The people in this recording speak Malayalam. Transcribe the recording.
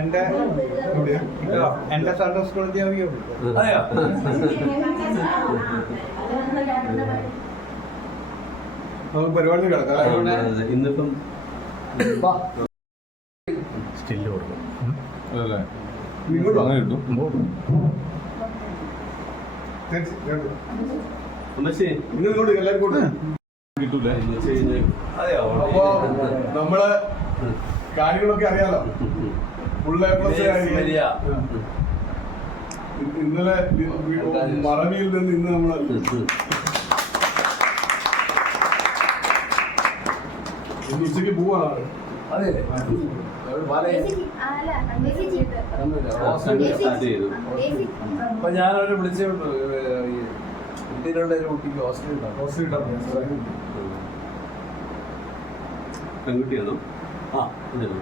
എന്റെ എന്റെ സൺഡേ സ്കൂൾ അധ്യാപികയുള്ളൂ അതെയോ? നമുക്ക് പരിപാടി കിടക്കാം? ഇന്നിപ്പം സ്റ്റില്ല് കൊടുക്കും. അങ്ങനെ കിട്ടും ഇങ്ങോട്ട് എല്ലാവരും കൂടെ കിട്ടൂലേ? അതെയോ അപ്പൊ നമ്മൾ കാര്യങ്ങളൊക്കെ അറിയാലോ. Full A plus. ഇന്നലെ മറവിയിൽ നിന്ന് ഇന്ന് നമ്മൾ ഉച്ചയ്ക്ക് പോവാണ് അതെ. അപ്പൊ ഞാനവരെ വിളിച്ചു ഇന്ത്യയിലുള്ള ഒരു കുട്ടിക്ക് ഹോസ്റ്റൽ ഉണ്ടാവും ഹോസ്പിറ്റൽ പെൺകുട്ടിയാണോ ആ അതെ